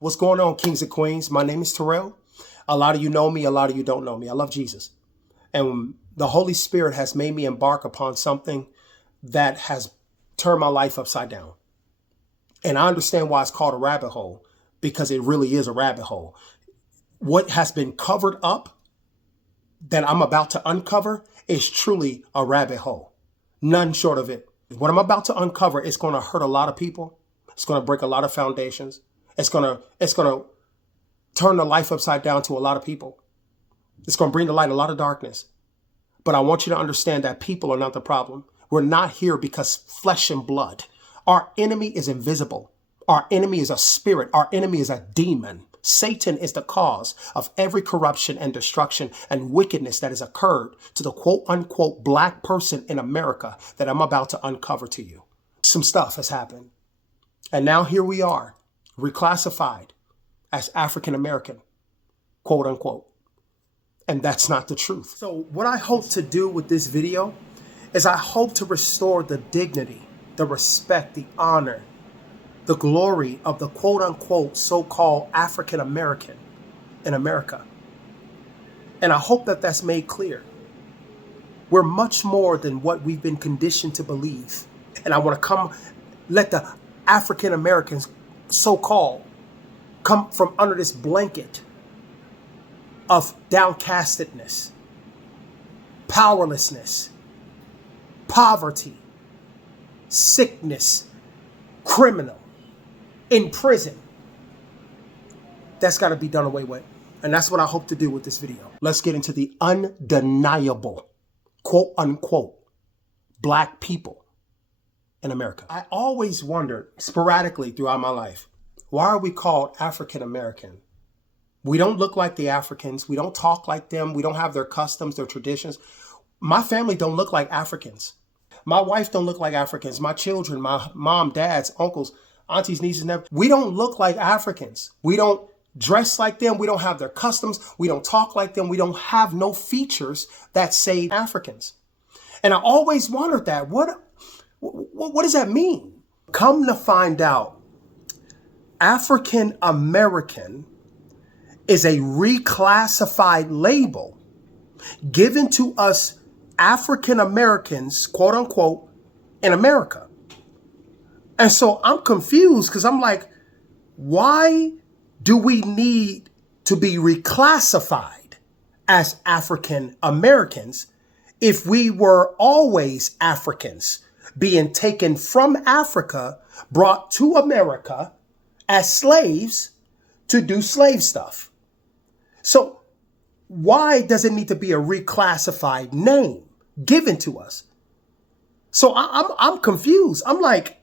What's going on, kings and queens? My name is Terrell. A lot of you know me, a lot of you don't know me. I love Jesus. And the Holy Spirit has made me embark upon something that has turned my life upside down. And I understand why it's called a rabbit hole, because it really is a rabbit hole. What has been covered up that I'm about to uncover is truly a rabbit hole. None short of it. What I'm about to uncover is going to hurt a lot of people. It's going to break a lot of foundations. It's going to turn the life upside down to a lot of people. It's going to bring to light a lot of darkness. But I want you to understand that people are not the problem. We're not here because flesh and blood. Our enemy is invisible. Our enemy is a spirit. Our enemy is a demon. Satan is the cause of every corruption and destruction and wickedness that has occurred to the quote unquote black person in America that I'm about to uncover to you. Some stuff has happened. And now here we are, reclassified as African American, quote unquote. And that's not the truth. So what I hope to do with this video is I hope to restore the dignity, the respect, the honor, the glory of the quote unquote so-called African American in America. And I hope that that's made clear. We're much more than what we've been conditioned to believe. And I want to let the African Americans, so-called, come from under this blanket of downcastedness, powerlessness, poverty, sickness, criminal, in prison. That's got to be done away with. And that's what I hope to do with this video. Let's get into the undeniable, quote unquote, black people in America. I always wondered sporadically throughout my life, why are we called African American? We don't look like the Africans. We don't talk like them. We don't have their customs, their traditions. My family don't look like Africans. My wife don't look like Africans. My children, my mom, dads, uncles, aunties, nieces, nephews. We don't look like Africans. We don't dress like them. We don't have their customs. We don't talk like them. We don't have no features that say Africans. And I always wondered that. What does that mean? Come to find out, African American is a reclassified label given to us African Americans, quote unquote, in America. And so I'm confused because I'm like, why do we need to be reclassified as African Americans if we were always Africans being taken from Africa, brought to America as slaves to do slave stuff? So why does it need to be a reclassified name given to us? So I'm confused. I'm like,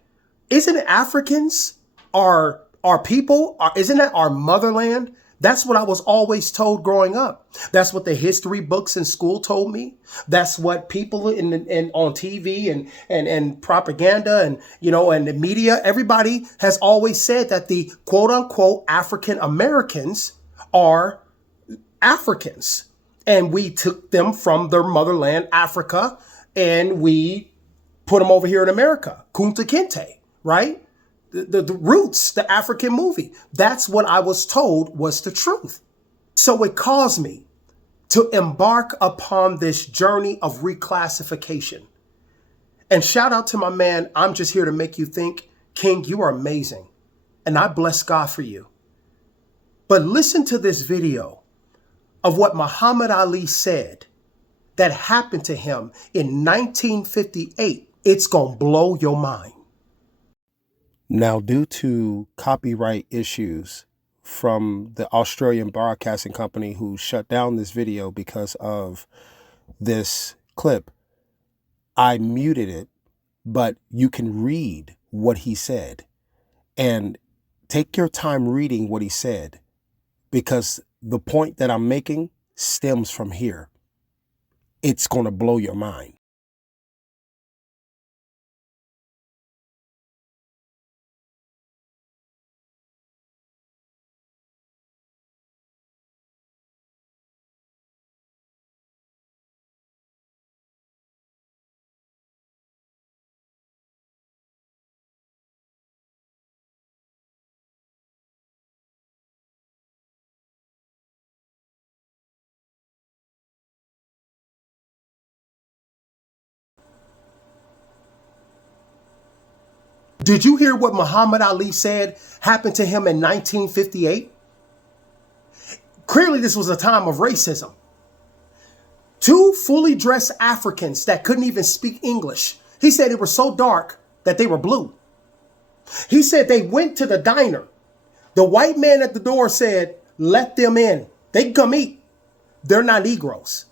isn't Africans our people? Isn't that our motherland? That's what I was always told growing up. That's what the history books in school told me. That's what people in on TV and propaganda and and the media, everybody has always said that the quote unquote African Americans are Africans, and we took them from their motherland, Africa, and we put them over here in America. Kunta Kinte, right? The Roots, the African movie. That's what I was told was the truth. So it caused me to embark upon this journey of reclassification. And shout out to my man, I'm Just Here to Make You Think. King, you are amazing. And I bless God for you. But listen to this video of what Muhammad Ali said that happened to him in 1958. It's going to blow your mind. Now, due to copyright issues from the Australian Broadcasting Company, who shut down this video because of this clip, I muted it, but you can read what he said. And take your time reading what he said, because the point that I'm making stems from here. It's going to blow your mind. Did you hear what Muhammad Ali said happened to him in 1958? Clearly, this was a time of racism. Two fully dressed Africans that couldn't even speak English. He said it was so dark that they were blue. He said they went to the diner. The white man at the door said, let them in. They can come eat. They're not Negroes.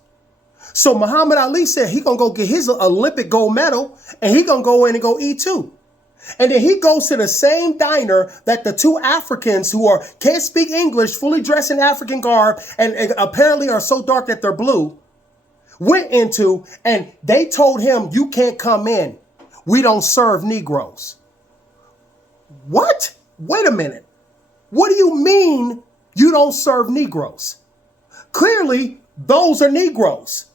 So Muhammad Ali said he gonna go get his Olympic gold medal and he gonna go in and go eat too. And then he goes to the same diner that the two Africans who can't speak English, fully dressed in African garb, and apparently are so dark that they're blue, went into, and they told him, you can't come in. We don't serve Negroes. What? Wait a minute. What do you mean you don't serve Negroes? Clearly, those are Negroes.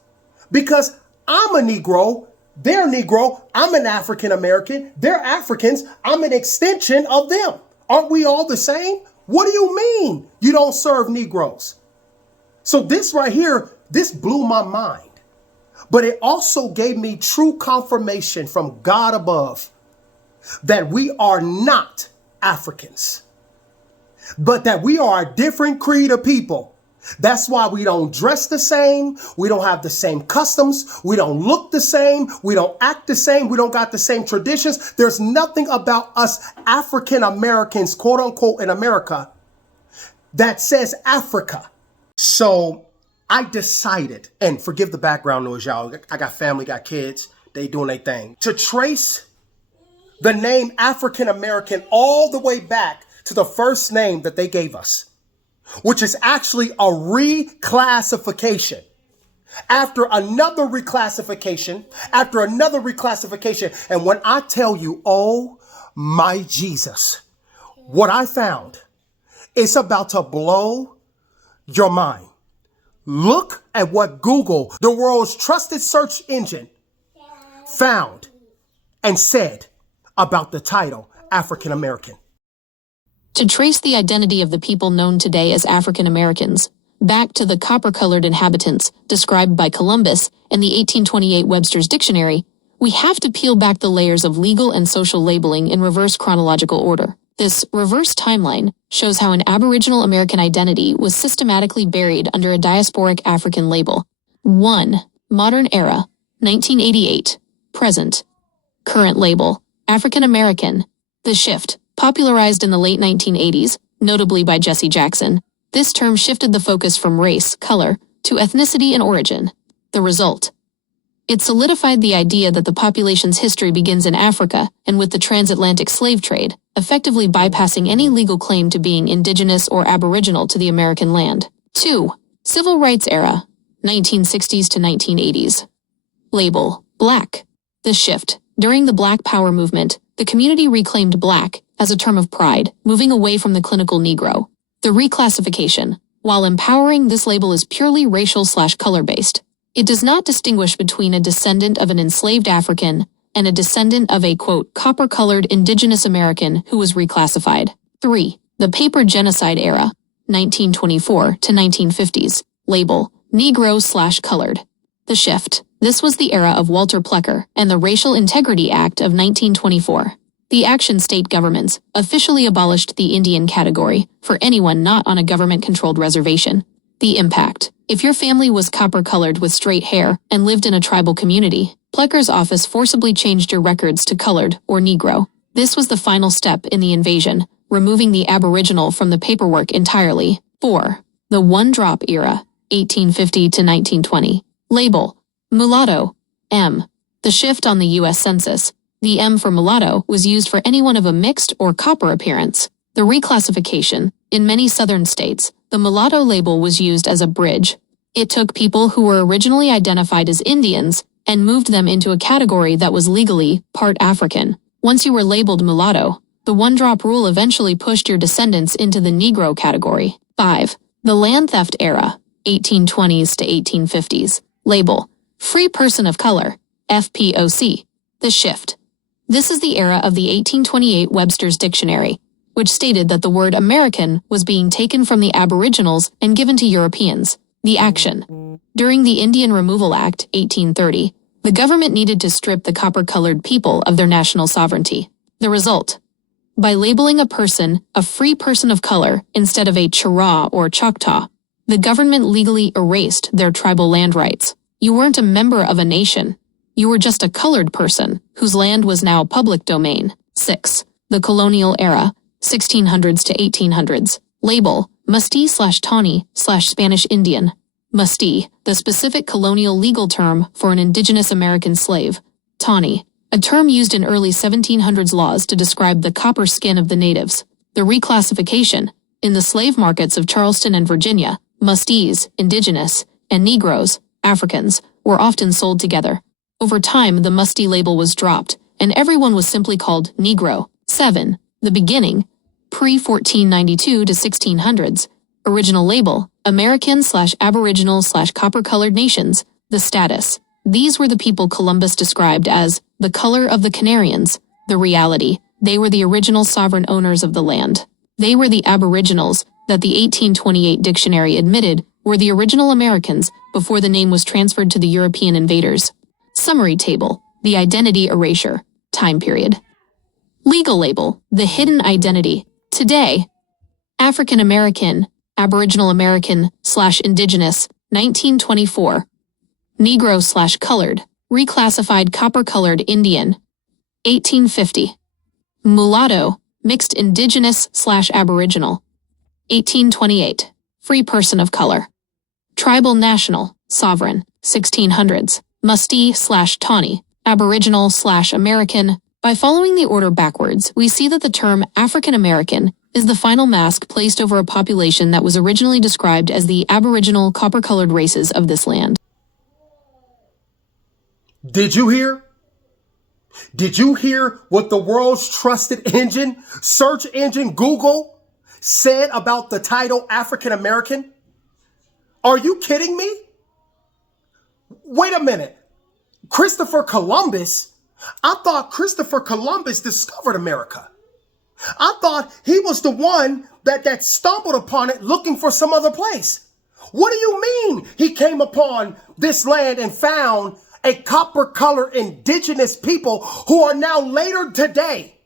Because I'm a Negro, they're Negro, I'm an African American, they're Africans, I'm an extension of them. Aren't we all the same? What do you mean you don't serve Negroes? So this right here, this blew my mind. But it also gave me true confirmation from God above that we are not Africans, but that we are a different creed of people. That's why we don't dress the same. We don't have the same customs. We don't look the same. We don't act the same. We don't got the same traditions. There's nothing about us African Americans, quote unquote, in America that says Africa. So I decided, and forgive the background noise, y'all. I got family, got kids. They doing their thing. To trace the name African American all the way back to the first name that they gave us, which is actually a reclassification. After another reclassification, after another reclassification. And when I tell you, oh my Jesus, what I found, it's about to blow your mind. Look at what Google, the world's trusted search engine, found and said about the title African American. To trace the identity of the people known today as African Americans back to the copper-colored inhabitants described by Columbus in the 1828 Webster's Dictionary, we have to peel back the layers of legal and social labeling in reverse chronological order. This reverse timeline shows how an Aboriginal American identity was systematically buried under a diasporic African label. 1. Modern era, 1988. Present. Current label, African American. The shift, popularized in the late 1980s, notably by Jesse Jackson. This term shifted the focus from race, color, to ethnicity and origin. The result: it solidified the idea that the population's history begins in Africa and with the transatlantic slave trade, effectively bypassing any legal claim to being indigenous or aboriginal to the American land. 2. Civil rights era, 1960s to 1980s. Label: Black. The shift. During the Black Power movement, the community reclaimed Black as a term of pride, moving away from the clinical Negro. The reclassification. While empowering, this label is purely racial/color-based. It does not distinguish between a descendant of an enslaved African and a descendant of a, quote, copper-colored indigenous American who was reclassified. 3. The paper genocide era, 1924 to 1950s. Label: Negro/colored. The shift. This was the era of Walter Plecker and the Racial Integrity Act of 1924. The action state governments officially abolished the Indian category for anyone not on a government-controlled reservation. The impact: if your family was copper-colored with straight hair and lived in a tribal community, Plecker's office forcibly changed your records to colored or Negro. This was the final step in the invasion, removing the Aboriginal from the paperwork entirely. 4. The one-drop era, 1850 to 1920. Label: Mulatto. M. The shift on the U.S. Census. The M for mulatto was used for anyone of a mixed or copper appearance. The reclassification. In many southern states, the mulatto label was used as a bridge. It took people who were originally identified as Indians and moved them into a category that was legally part African. Once you were labeled mulatto, the one-drop rule eventually pushed your descendants into the Negro category. 5. The land theft era, 1820s to 1850s. Label: Free Person of Color, FPOC. The shift. This is the era of the 1828 Webster's Dictionary, which stated that the word American was being taken from the Aboriginals and given to Europeans. The action. During the Indian Removal Act, 1830, the government needed to strip the copper-colored people of their national sovereignty. The result: by labeling a person a free person of color instead of a Chira or Choctaw, the government legally erased their tribal land rights. You weren't a member of a nation. You were just a colored person whose land was now public domain. 6. The colonial era, 1600s to 1800s. Label: Mustee/Tawny/Spanish Indian. Mustee, the specific colonial legal term for an indigenous American slave. Tawny, a term used in early 1700s laws to describe the copper skin of the natives. The reclassification: in the slave markets of Charleston and Virginia, Mustees, indigenous, and Negroes, Africans, were often sold together. Over time, the Mustee label was dropped, and everyone was simply called Negro. 7. The beginning, pre-1492 to 1600s. Original label: American/Aboriginal/Copper-Colored Nations. The status: these were the people Columbus described as the color of the Canarians. The reality: they were the original sovereign owners of the land. They were the Aboriginals that the 1828 dictionary admitted were the original Americans before the name was transferred to the European invaders. Summary table: the identity erasure. Time period. Legal label: the hidden identity. Today: African American, Aboriginal American/Indigenous, 1924. Negro/Colored, reclassified Copper-Colored Indian, 1850. Mulatto, mixed Indigenous/Aboriginal, 1828. Free person of color. Tribal national, sovereign, 1600s. Mustee/Tawny, Aboriginal/American. By following the order backwards, we see that the term African American is the final mask placed over a population that was originally described as the Aboriginal copper-colored races of this land. Did you hear? Did you hear what the world's trusted engine, search engine, Google, said about the title African American? Are you kidding me? Wait a minute. Christopher Columbus? I thought Christopher Columbus discovered America. I thought he was the one that stumbled upon it looking for some other place. What do you mean he came upon this land and found a copper-colored indigenous people who are now later today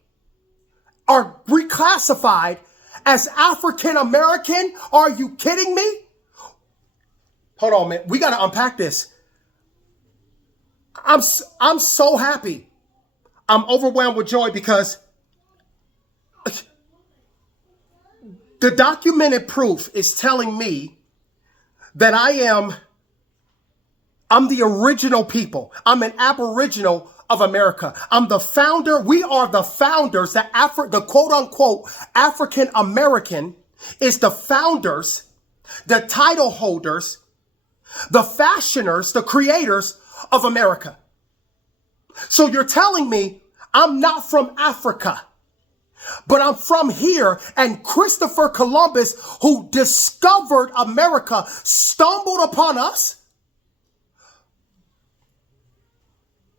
are reclassified as African American? Are you kidding me? Hold on, man. We got to unpack this. I'm so happy. I'm overwhelmed with joy because the documented proof is telling me that I'm the original people. I'm an Aboriginal of America. I'm the founder. We are the founders. The quote unquote African American is the founders, the title holders, the fashioners, the creators of America. So you're telling me I'm not from Africa, but I'm from here, and Christopher Columbus, who discovered America, stumbled upon us?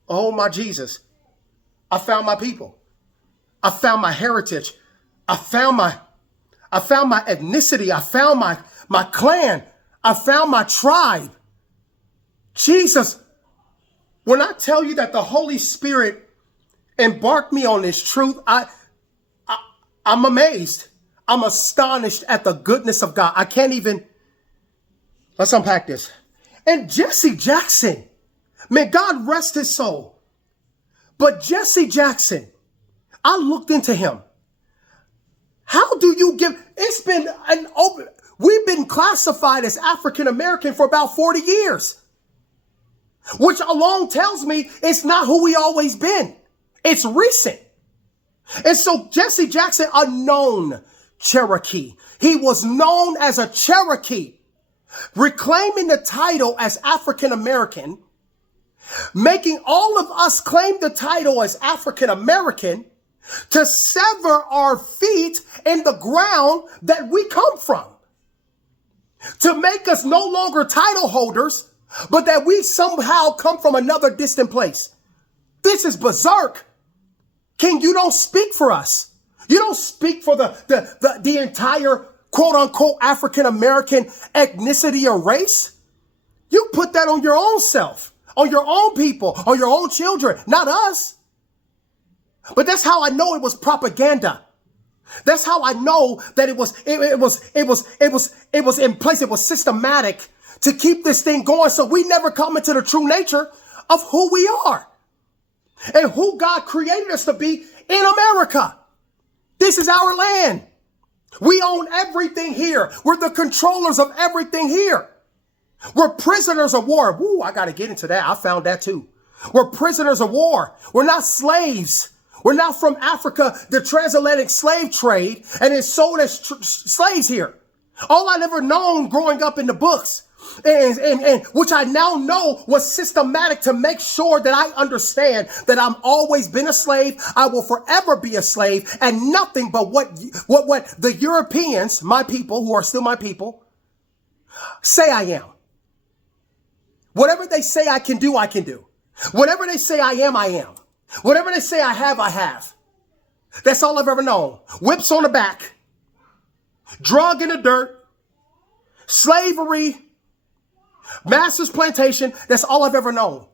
Oh my Jesus. I found my people. I found my heritage. I found my ethnicity. I found my clan. I found my tribe. Jesus, when I tell you that the Holy Spirit embarked me on this truth, I'm amazed. I'm astonished at the goodness of God. I can't even. Let's unpack this. And Jesse Jackson, may God rest his soul. But Jesse Jackson, I looked into him. How do you give? We've been classified as African American for about 40 years. Which alone tells me it's not who we always been. It's recent. And so Jesse Jackson, a known Cherokee. He was known as a Cherokee, reclaiming the title as African American, making all of us claim the title as African American to sever our feet in the ground that we come from, to make us no longer title holders, but that we somehow come from another distant place. This is berserk. King, you don't speak for us. You don't speak for the entire quote unquote African American ethnicity or race. You put that on your own self, on your own people, on your own children, not us. But that's how I know it was propaganda. That's how I know that it was in place. It was systematic to keep this thing going. So we never come into the true nature of who we are and who God created us to be in America. This is our land. We own everything here. We're the controllers of everything here. We're prisoners of war. Woo, I got to get into that. I found that too. We're prisoners of war. We're not slaves. We're not from Africa, the transatlantic slave trade, and it's sold as slaves here. All I'd ever known growing up in the books, and which I now know was systematic to make sure that I understand that I'm always been a slave. I will forever be a slave, and nothing but what the Europeans, my people, who are still my people, say I am. Whatever they say I can do, I can do. Whatever they say I am, I am. Whatever they say I have, I have. That's all I've ever known. Whips on the back, drug in the dirt, slavery, master's plantation. That's all I've ever known.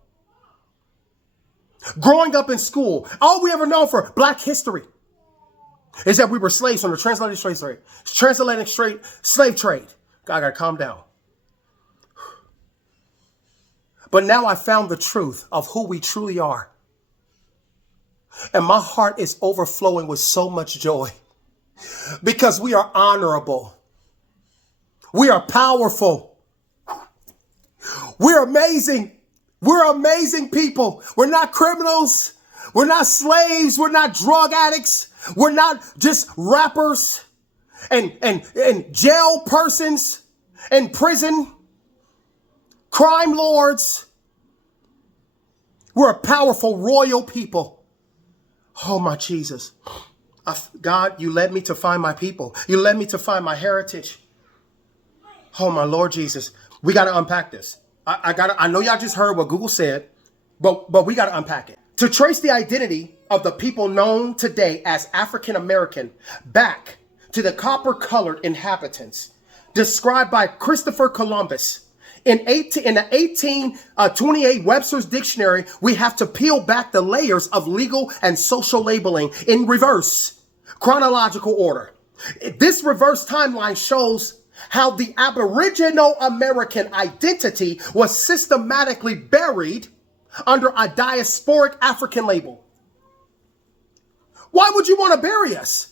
Growing up in school, all we ever know for Black history is that we were slaves from the transatlantic slave trade. God, I gotta calm down. But now I found the truth of who we truly are. And my heart is overflowing with so much joy because we are honorable. We are powerful. We're amazing. We're amazing people. We're not criminals. We're not slaves. We're not drug addicts. We're not just rappers and jail persons and prison crime lords. We're a powerful royal people. Oh, my Jesus. God, you led me to find my people. You led me to find my heritage. Oh, my Lord Jesus. We got to unpack this. I know y'all just heard what Google said, but we got to unpack it. To trace the identity of the people known today as African American back to the copper-colored inhabitants described by Christopher Columbus. In the 1828 Webster's Dictionary, we have to peel back the layers of legal and social labeling in reverse chronological order. This reverse timeline shows how the Aboriginal American identity was systematically buried under a diasporic African label. Why would you want to bury us?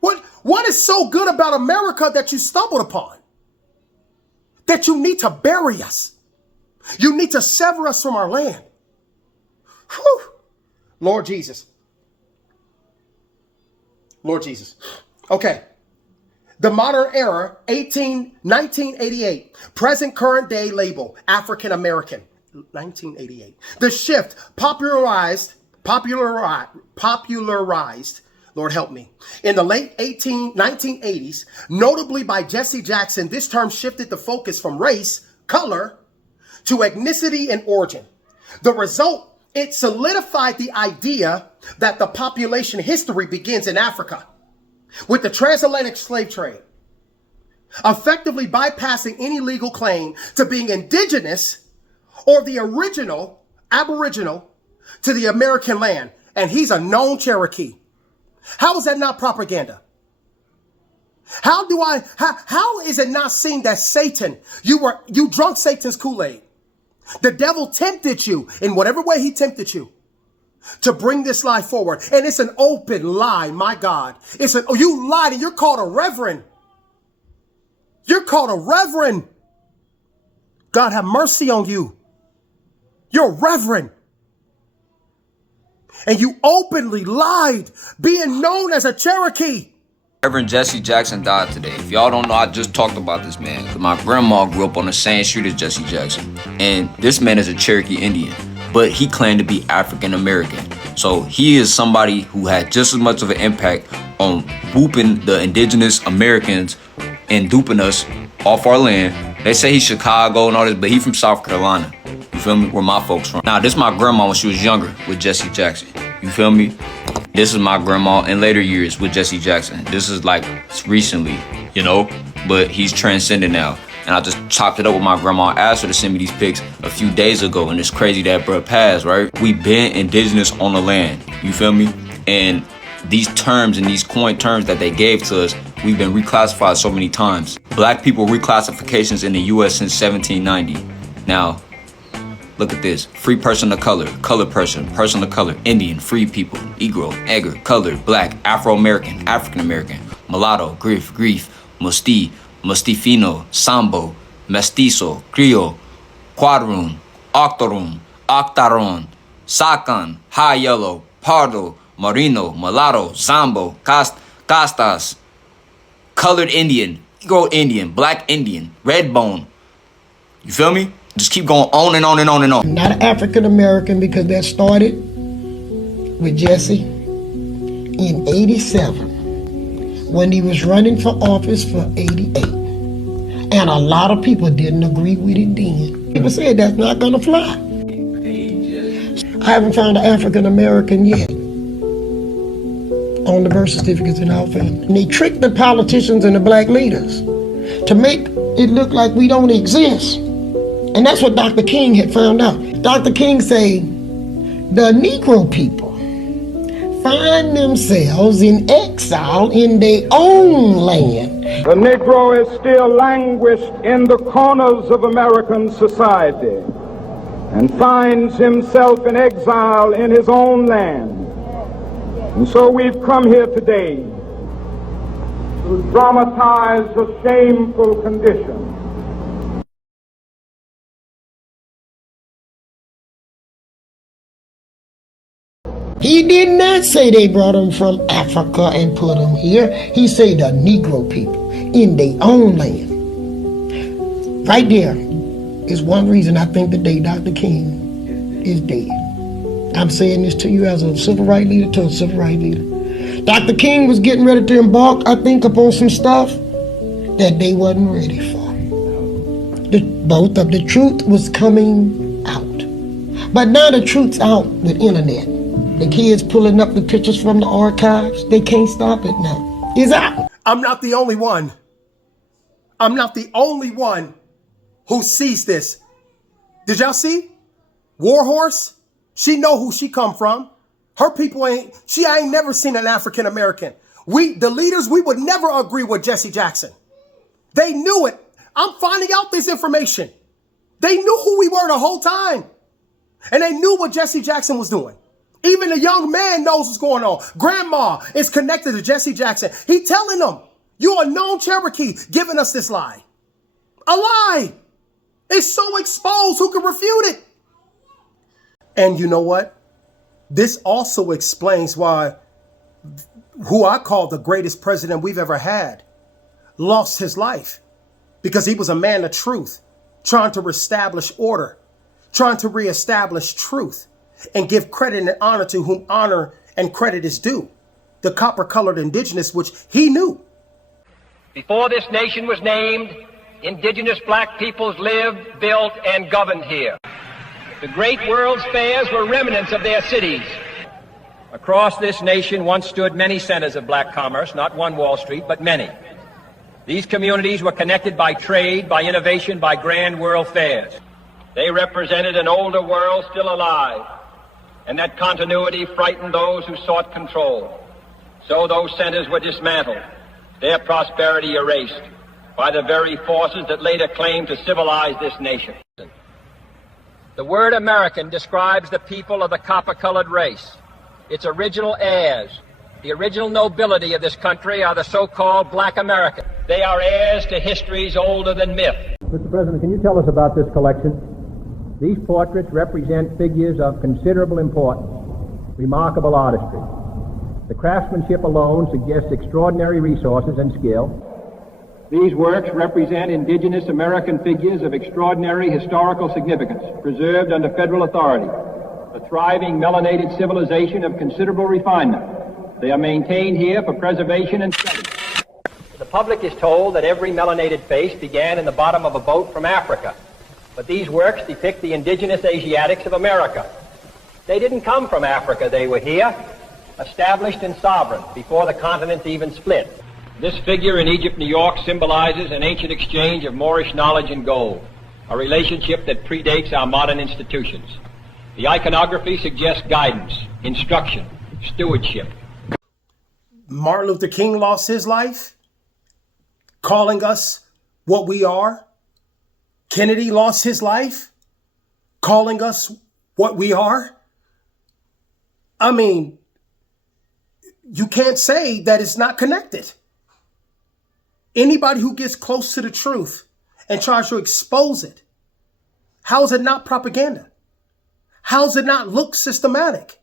What is so good about America that you stumbled upon? That you need to bury us. You need to sever us from our land. Whew. Lord Jesus. Lord Jesus. Okay. The modern era, 1988, present current day label, African American, 1988. The shift popularized, Lord help me, in the late 1980s, notably by Jesse Jackson. This term shifted the focus from race, color, to ethnicity and origin. The result, it solidified the idea that the population history begins in Africa with the transatlantic slave trade, effectively bypassing any legal claim to being indigenous or the aboriginal to the American land. And he's a known Cherokee. How is that not propaganda? How is it not seen that Satan, you drunk Satan's Kool-Aid? The devil tempted you in whatever way he tempted you to bring this lie forward. And it's an open lie, my God. You lied and you're called a reverend. You're called a reverend. God have mercy on you. You're a reverend. And you openly lied, being known as a Cherokee. Reverend Jesse Jackson died today. If y'all don't know, I just talked about this man. My grandma grew up on the same street as Jesse Jackson. And this man is a Cherokee Indian, but he claimed to be African American. So he is somebody who had just as much of an impact on whooping the indigenous Americans and duping us off our land. They say he's Chicago and all this, but he from South Carolina. You feel me? Where my folks from. Now, this is my grandma when she was younger with Jesse Jackson. You feel me? This is my grandma in later years with Jesse Jackson. This is like recently, but he's transcended now. And I just chopped it up with my grandma. I asked her to send me these pics a few days ago, and it's crazy that bruh passed, right? We been indigenous on the land, you feel me? And these terms and these coined terms that they gave to us, we've been reclassified so many times. Black people reclassifications in the US since 1790. Now, look at this. Free person of color, colored person, person of color, Indian, free people, Negro, Negro, colored, black, Afro-American, African-American, mulatto, grief, musti, mustifino, sambo, mestizo, criollo, quadroon, octoroon, octaron, sacan, high yellow, pardo, Marino, mulatto, Zambo, Castas, colored Indian, Negro Indian, black Indian, red bone. You feel me? Just keep going on and on and on and on. Not an African American, because that started with Jesse in 87 when he was running for office for 88. And a lot of people didn't agree with it then. People said that's not gonna fly. I haven't found an African American yet on the birth certificates in our family. And they tricked the politicians and the black leaders to make it look like we don't exist. And that's what Dr. King had found out. Dr. King say, the Negro people find themselves in exile in their own land. The Negro is still languished in the corners of American society and finds himself in exile in his own land. And so we've come here today to dramatize a shameful condition. He did not say they brought him from Africa and put him here. He said the Negro people in their own land. Right there is one reason I think today Dr. King is dead. I'm saying this to you as a civil rights leader to a civil rights leader. Dr. King was getting ready to embark, I think, upon some stuff that they wasn't ready for. Both of the truth was coming out. But now the truth's out with internet. The kids pulling up the pictures from the archives, they can't stop it now. It's out. I'm not the only one. I'm not the only one who sees this. Did y'all see? Warhorse? She know who she come from. Her people ain't never seen an African American. The leaders, we would never agree with Jesse Jackson. They knew it. I'm finding out this information. They knew who we were the whole time. And they knew what Jesse Jackson was doing. Even the young man knows what's going on. Grandma is connected to Jesse Jackson. He telling them, you a known Cherokee, giving us this lie. A lie. It's so exposed, who can refute it? And you know what? This also explains why who I call the greatest president we've ever had lost his life. Because he was a man of truth, trying to reestablish order, trying to reestablish truth, and give credit and honor to whom honor and credit is due. The copper-colored indigenous, which he knew. Before this nation was named, indigenous black peoples lived, built, and governed here. The great world's fairs were remnants of their cities. Across this nation once stood many centers of black commerce, not one Wall Street, but many. These communities were connected by trade, by innovation, by grand world fairs. They represented an older world still alive, and that continuity frightened those who sought control. So those centers were dismantled, their prosperity erased by the very forces that later claimed to civilize this nation. The word American describes the people of the copper-colored race. Its original heirs, the original nobility of this country, are the so-called black Americans. They are heirs to histories older than myth. Mr. President, can you tell us about this collection? These portraits represent figures of considerable importance, remarkable artistry. The craftsmanship alone suggests extraordinary resources and skill. These works represent indigenous American figures of extraordinary historical significance, preserved under federal authority, a thriving melanated civilization of considerable refinement. They are maintained here for preservation and study. The public is told that every melanated face began in the bottom of a boat from Africa. But these works depict the indigenous Asiatics of America. They didn't come from Africa. They were here, established and sovereign, before the continents even split. This figure in Egypt, New York, symbolizes an ancient exchange of Moorish knowledge and gold, a relationship that predates our modern institutions. The iconography suggests guidance, instruction, stewardship. Martin Luther King lost his life, calling us what we are. Kennedy lost his life, calling us what we are. I mean, you can't say that it's not connected. Anybody who gets close to the truth and tries to expose it, how is it not propaganda? How does it not look systematic?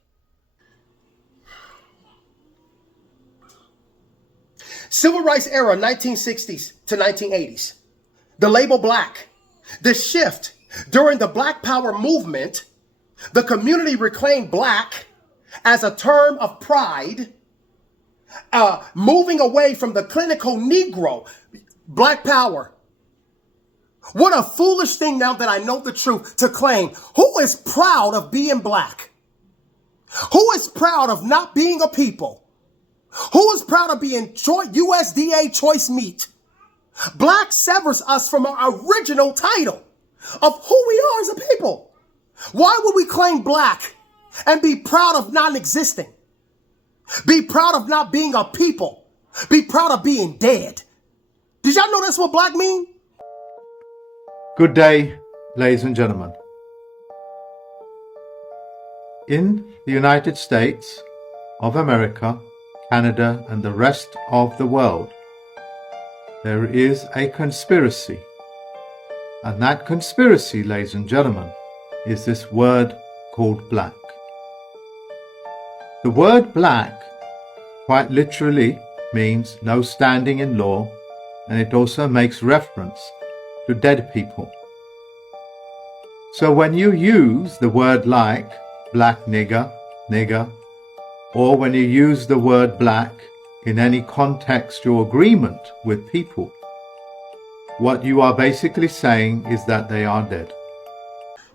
Civil rights era, 1960s to 1980s. The label black. The shift during the Black Power movement, the community reclaimed black as a term of pride, moving away from the clinical Negro. Black Power. What a foolish thing, now that I know the truth, to claim. Who is proud of being black? Who is proud of not being a people? Who is proud of being USDA choice meat? Black severs us from our original title of who we are as a people. Why would we claim black and be proud of non-existing? Be proud of not being a people. Be proud of being dead. Did y'all know that's what black mean? Good day, ladies and gentlemen. In the United States of America, Canada, and the rest of the world, there is a conspiracy. And that conspiracy, ladies and gentlemen, is this word called black. The word black quite literally means no standing in law, and it also makes reference to dead people. So when you use the word like black nigger, or when you use the word black in any contextual agreement with people, what you are basically saying is that they are dead.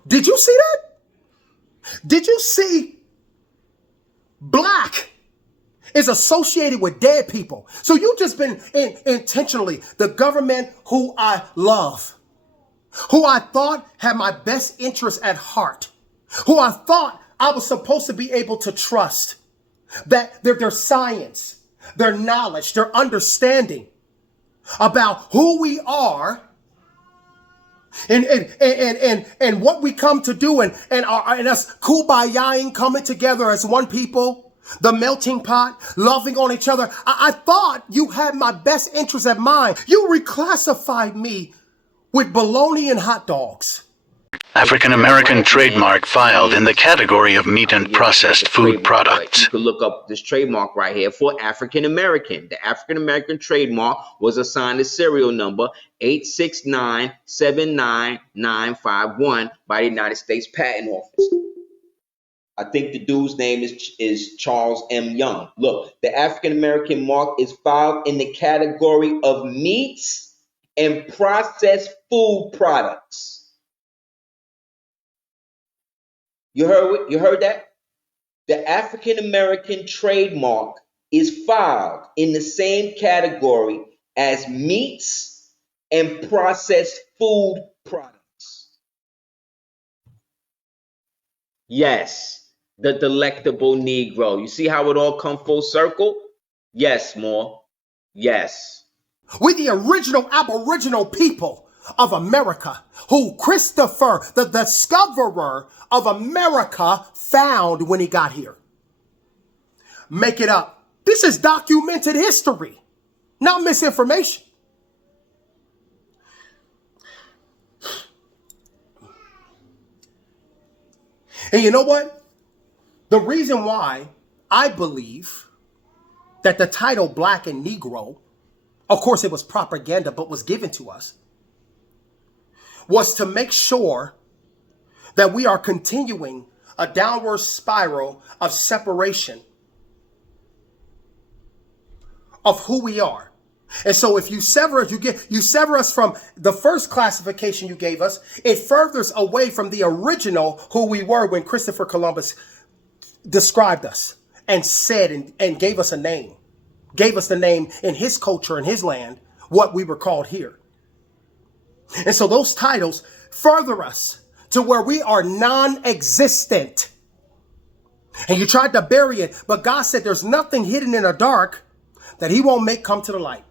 Did you see that? Did you see black is associated with dead people? So you just been intentionally, the government who I love, who I thought had my best interest at heart, who I thought I was supposed to be able to trust, that their science, their knowledge, their understanding about who we are and what we come to do, and us kumbayaing, coming together as one people, the melting pot, loving on each other. I thought you had my best interest at mind. You reclassified me with bologna and hot dogs. African American trademark filed in the category of meat and processed food products. You can look up this trademark right here for African American. The African American trademark was assigned a serial number 869-79951 by the United States Patent Office. I think the dude's name is Charles M. Young. Look, the African American mark is filed in the category of meats and processed food products. You heard that? The African American trademark is filed in the same category as meats and processed food products. Yes, the delectable Negro. You see how it all come full circle? Yes, more. Yes. We're the original Aboriginal people of America, who Christopher, the discoverer of America, found when he got here. Make it up. This is documented history, not misinformation. And you know what? The reason why I believe that the title Black and Negro, of course it was propaganda, but was given to us, was to make sure that we are continuing a downward spiral of separation of who we are. And so if you sever us from the first classification you gave us, it furthers away from the original who we were when Christopher Columbus described us and said and gave us a name. gave us the name in his culture and his land, what we were called here. And so those titles further us to where we are non-existent. And you tried to bury it, but God said there's nothing hidden in the dark that he won't make come to the light.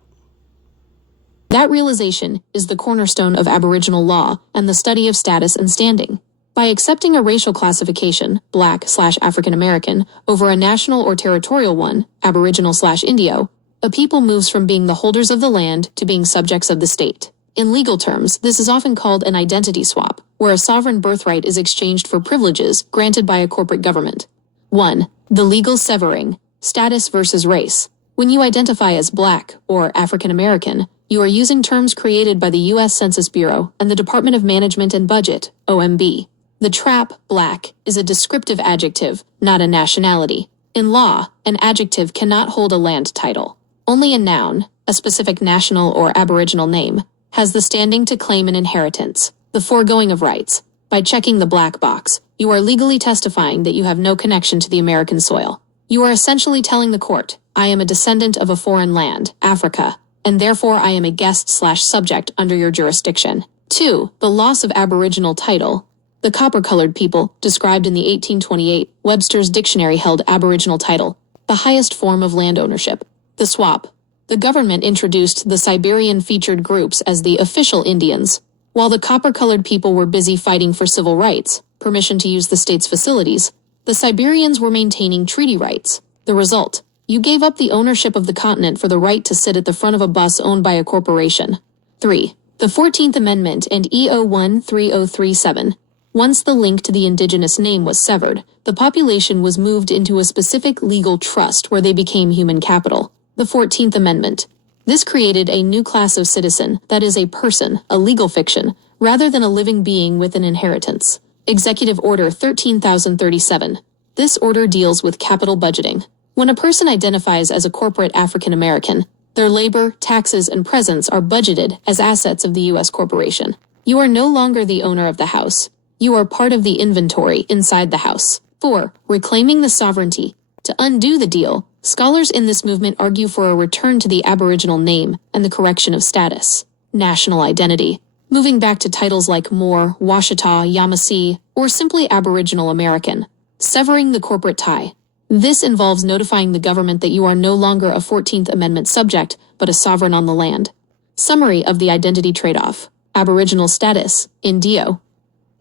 That realization is the cornerstone of Aboriginal law and the study of status and standing. By accepting a racial classification, Black/African American, over a national or territorial one, Aboriginal/Indio, a people moves from being the holders of the land to being subjects of the state. In legal terms, this is often called an identity swap, where a sovereign birthright is exchanged for privileges granted by a corporate government. 1. The legal severing, status versus race. When you identify as Black or African American, you are using terms created by the U.S. Census Bureau and the Department of Management and Budget, OMB. The trap, Black, is a descriptive adjective, not a nationality. In law, an adjective cannot hold a land title. Only a noun, a specific national or Aboriginal name, has the standing to claim an inheritance, the foregoing of rights. By checking the black box, you are legally testifying that you have no connection to the American soil. You are essentially telling the court, I am a descendant of a foreign land, Africa, and therefore I am a guest/subject under your jurisdiction. 2. The loss of Aboriginal title. The copper-colored people, described in the 1828 Webster's Dictionary, held Aboriginal title, the highest form of land ownership. The swap. The government introduced the Siberian-featured groups as the official Indians. While the copper-colored people were busy fighting for civil rights, permission to use the state's facilities, the Siberians were maintaining treaty rights. The result, you gave up the ownership of the continent for the right to sit at the front of a bus owned by a corporation. 3. The 14th Amendment and EO 13037. Once the link to the indigenous name was severed, the population was moved into a specific legal trust where they became human capital. The 14th Amendment. This created a new class of citizen, that is a person, a legal fiction, rather than a living being with an inheritance. Executive Order 13037. This order deals with capital budgeting. When a person identifies as a corporate African American, their labor, taxes, and presence are budgeted as assets of the U.S. corporation. You are no longer the owner of the house. You are part of the inventory inside the house. 4. Reclaiming the sovereignty. To undo the deal, scholars in this movement argue for a return to the Aboriginal name and the correction of status. National identity. Moving back to titles like Moor, Washita, Yamasee, or simply Aboriginal American. Severing the corporate tie. This involves notifying the government that you are no longer a 14th Amendment subject, but a sovereign on the land. Summary of the identity trade-off. Aboriginal status, Indio.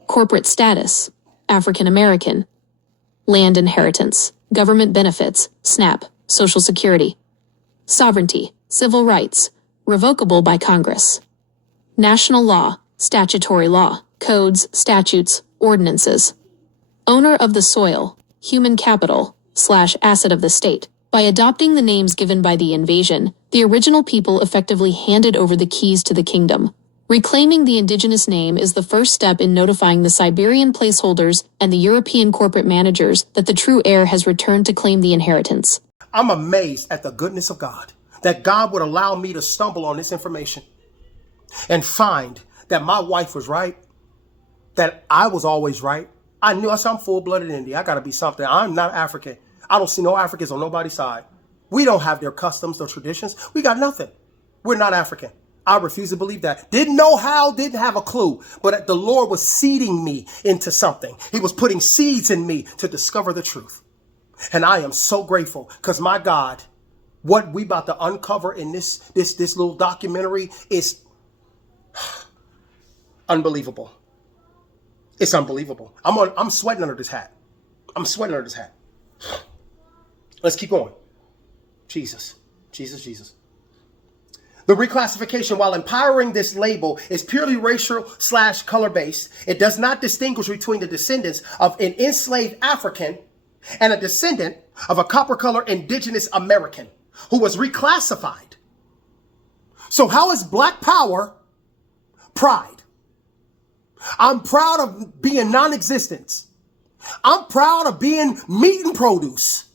Corporate status, African American. Land inheritance, government benefits, SNAP, Social Security. Sovereignty, civil rights, revocable by Congress. National law, statutory law, codes, statutes, ordinances. Owner of the soil, human capital, /asset of the state. By adopting the names given by the invasion, the original people effectively handed over the keys to the kingdom. Reclaiming the indigenous name is the first step in notifying the Siberian placeholders and the European corporate managers that the true heir has returned to claim the inheritance. I'm amazed at the goodness of God, that God would allow me to stumble on this information and find that my wife was right, that I was always right. I knew I'm full-blooded Indian. I got to be something. I'm not African. I don't see no Africans on nobody's side. We don't have their customs, their traditions. We got nothing. We're not African. I refuse to believe that. Didn't know how, didn't have a clue, but the Lord was seeding me into something. He was putting seeds in me to discover the truth. And I am so grateful because my God, what we about to uncover in this little documentary is unbelievable. It's unbelievable. I'm sweating under this hat. I'm sweating under this hat. Let's keep going. Jesus. The reclassification, while empowering this label, is purely racial/color based. It does not distinguish between the descendants of an enslaved African and a descendant of a copper-colored indigenous American who was reclassified. So how is Black power pride? I'm proud of being non-existent. I'm proud of being meat and produce.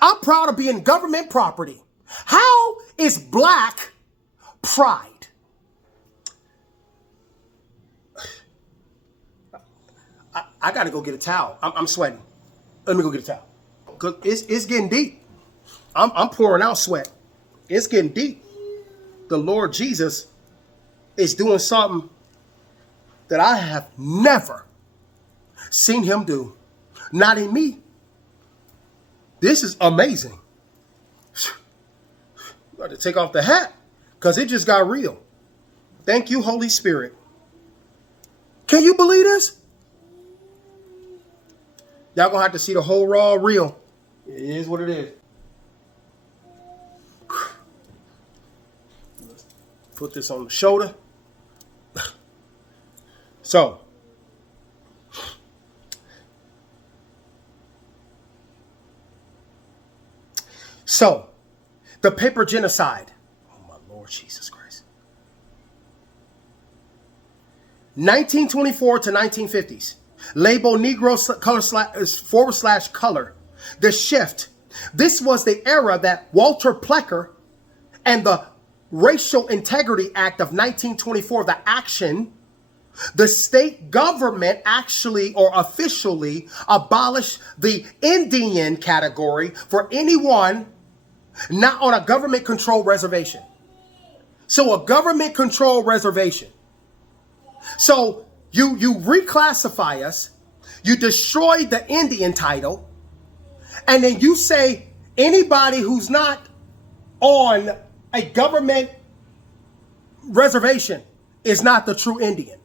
I'm proud of being government property. How is Black pride? I got to go get a towel. I'm sweating. Let me go get a towel. 'Cause it's getting deep. I'm pouring out sweat. It's getting deep. The Lord Jesus is doing something that I have never seen him do. Not in me. This is amazing. Got to take off the hat because it just got real. Thank you, Holy Spirit. Can you believe this? Y'all gonna have to see the whole raw reel. It is what it is. Put this on the shoulder. So, the paper genocide. Oh my Lord Jesus Christ. 1924 to 1950s. Label Negro /color. The shift. This was the era that Walter Plecker and the Racial Integrity Act of 1924, the action, the state government actually or officially abolished the Indian category for anyone not on a government-controlled reservation. So a government-controlled reservation. So you reclassify us, you destroy the Indian title, and then you say anybody who's not on a government reservation is not the true Indian.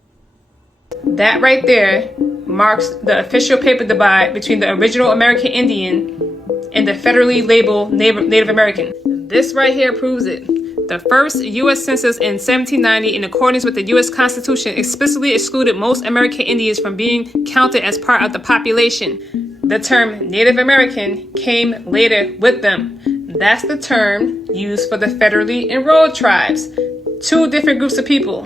That right there marks the official paper divide between the original American Indian and the federally labeled Native American. This right here proves it. The first U.S. Census in 1790, in accordance with the U.S. Constitution, explicitly excluded most American Indians from being counted as part of the population. The term Native American came later with them. That's the term used for the federally enrolled tribes. Two different groups of people.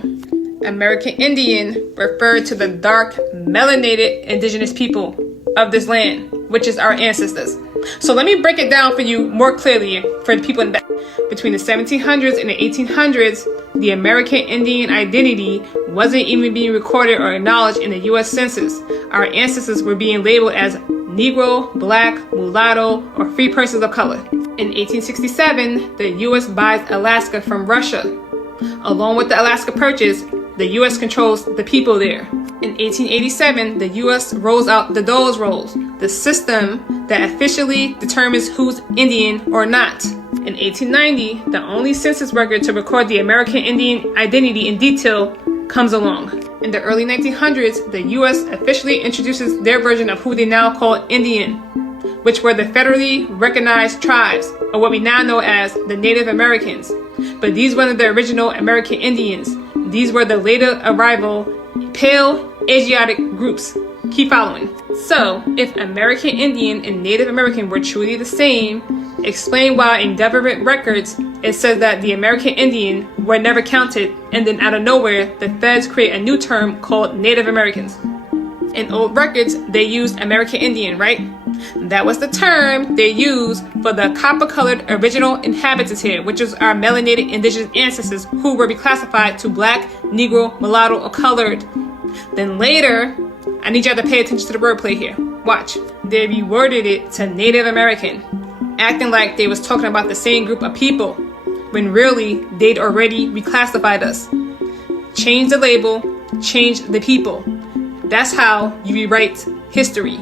American Indian referred to the dark, melanated indigenous people of this land, which is our ancestors. So let me break it down for you more clearly for the people in the back. Between the 1700s and the 1800s, the American Indian identity wasn't even being recorded or acknowledged in the U.S. Census. Our ancestors were being labeled as Negro, Black, Mulatto, or free persons of color. In 1867, the U.S. buys Alaska from Russia. Along with the Alaska Purchase, the U.S. controls the people there. In 1887, the U.S. rolls out the Dole Rolls, the system that officially determines who's Indian or not. In 1890, the only census record to record the American Indian identity in detail comes along. In the early 1900s, the U.S. officially introduces their version of who they now call Indian, which were the federally recognized tribes, or what we now know as the Native Americans. But these weren't the original American Indians. These were the later arrival Pale Asiatic groups. Keep following. So, if American Indian and Native American were truly the same, explain why in government records it says that the American Indian were never counted, and then out of nowhere, the feds create a new term called Native Americans. In old records, they used American Indian, right? That was the term they used for the copper-colored original inhabitants here, which is our melanated indigenous ancestors who were reclassified to Black, Negro, Mulatto, or colored. Then later, I need y'all to pay attention to the wordplay here. Watch. They reworded it to Native American, acting like they was talking about the same group of people, when really they'd already reclassified us. Change the label, change the people. That's how you rewrite history.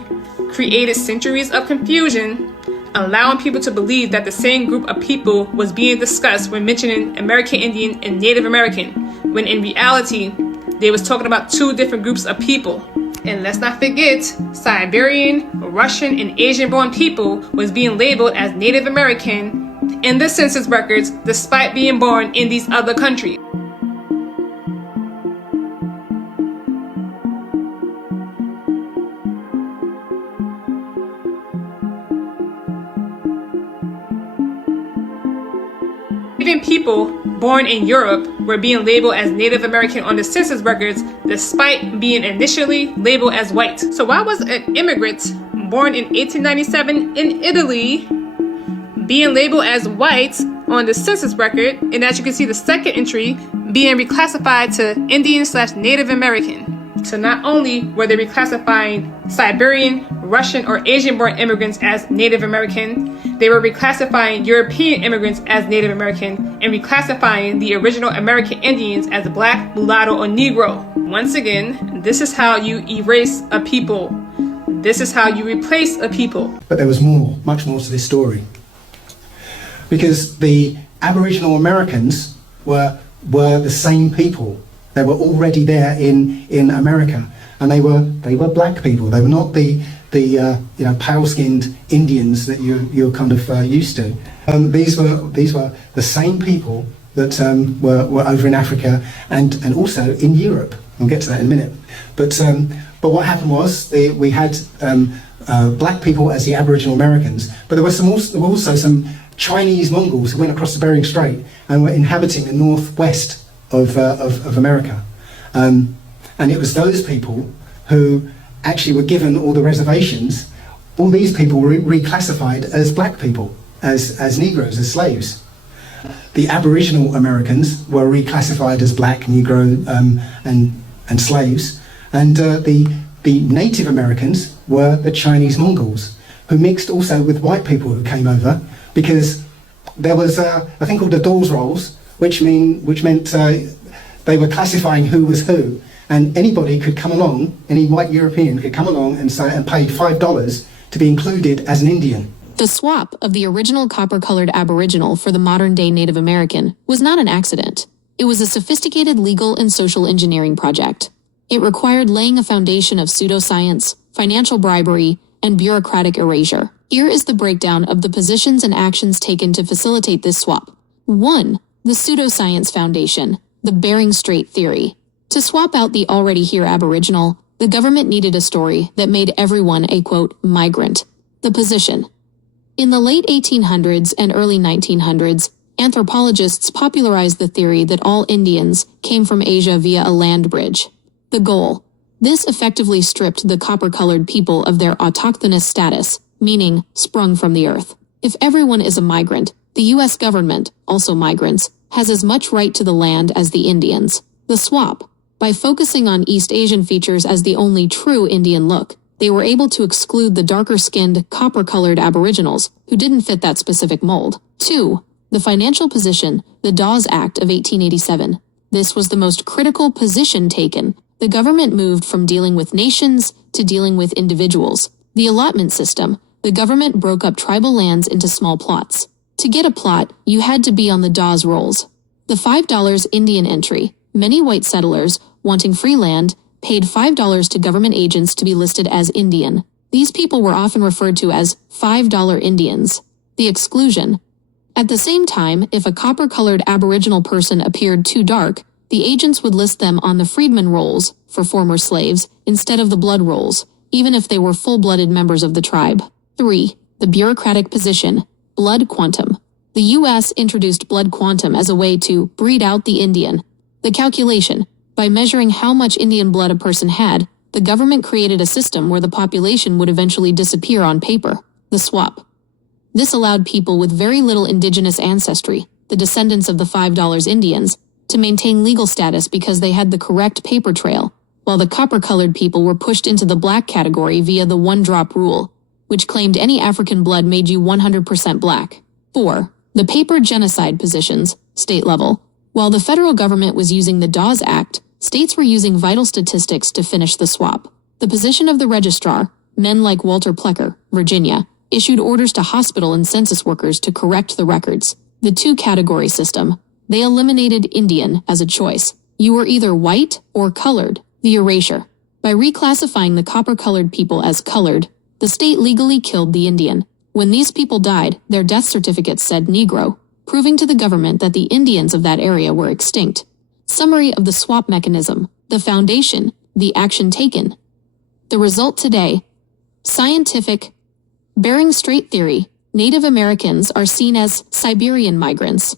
Created centuries of confusion, allowing people to believe that the same group of people was being discussed when mentioning American Indian and Native American, when in reality, they was talking about two different groups of people. And let's not forget, Siberian, Russian, and Asian-born people was being labeled as Native American in the census records despite being born in these other countries. Even people born in Europe were being labeled as Native American on the census records despite being initially labeled as white. So why was an immigrant born in 1897 in Italy being labeled as white on the census record, and as you can see the second entry being reclassified to Indian/Native American? So not only were they reclassifying Siberian, Russian, or Asian-born immigrants as Native American, they were reclassifying European immigrants as Native American and reclassifying the original American Indians as Black, Mulatto, or Negro. Once again, this is how you erase a people. This is how you replace a people. But there was more, much more to this story. Because the Aboriginal Americans were the same people. They were already there in America, and they were black people. They were not the pale-skinned Indians that you're kind of used to. These were the same people that were over in Africa and also in Europe. I'll get to that in a minute. But what happened was we had black people as the Aboriginal Americans, but there were also some Chinese Mongols who went across the Bering Strait and were inhabiting the northwest of America. And it was those people who actually were given all the reservations. All these people were reclassified as black people, as Negroes, as slaves. The Aboriginal Americans were reclassified as black, Negro, and slaves. And the Native Americans were the Chinese Mongols, who mixed also with white people who came over, because there was a thing called the Dawes Rolls, which meant they were classifying who was who, and anybody could come along, any white European could come along and pay $5 to be included as an Indian. The swap of the original copper-colored Aboriginal for the modern-day Native American was not an accident. It was a sophisticated legal and social engineering project. It required laying a foundation of pseudoscience, financial bribery, and bureaucratic erasure. Here is the breakdown of the positions and actions taken to facilitate this swap. 1. The pseudoscience foundation, the Bering Strait theory. To swap out the already here Aboriginal, the government needed a story that made everyone a, quote, migrant. The position. In the late 1800s and early 1900s, anthropologists popularized the theory that all Indians came from Asia via a land bridge. The goal. This effectively stripped the copper-colored people of their autochthonous status, meaning sprung from the earth. If everyone is a migrant, the U.S. government, also migrants, has as much right to the land as the Indians. The swap. By focusing on East Asian features as the only true Indian look, they were able to exclude the darker-skinned, copper-colored Aboriginals who didn't fit that specific mold. 2. The financial position, the Dawes Act of 1887. This was the most critical position taken. The government moved from dealing with nations to dealing with individuals. The allotment system. The government broke up tribal lands into small plots. To get a plot, you had to be on the Dawes rolls. The $5 Indian entry. Many white settlers, wanting free land, paid $5 to government agents to be listed as Indian. These people were often referred to as $5 Indians. The exclusion. At the same time, if a copper-colored Aboriginal person appeared too dark, the agents would list them on the freedmen rolls for former slaves instead of the blood rolls, even if they were full-blooded members of the tribe. 3. The bureaucratic position, blood quantum. The U.S. introduced blood quantum as a way to breed out the Indian. The calculation. By measuring how much Indian blood a person had, the government created a system where the population would eventually disappear on paper. The swap. This allowed people with very little indigenous ancestry, the descendants of the $5 Indians, to maintain legal status because they had the correct paper trail, while the copper-colored people were pushed into the black category via the one-drop rule, which claimed any African blood made you 100% black. 4. The paper genocide positions, state level. While the federal government was using the Dawes Act, states were using vital statistics to finish the swap. The position of the registrar, men like Walter Plecker, Virginia, issued orders to hospital and census workers to correct the records. The two-category system. They eliminated Indian as a choice. You were either white or colored. The erasure. By reclassifying the copper-colored people as colored, the state legally killed the Indian. When these people died, their death certificates said Negro, proving to the government that the Indians of that area were extinct. Summary of the swap mechanism, the foundation, the action taken. The result today. Scientific. Bering Strait theory. Native Americans are seen as Siberian migrants.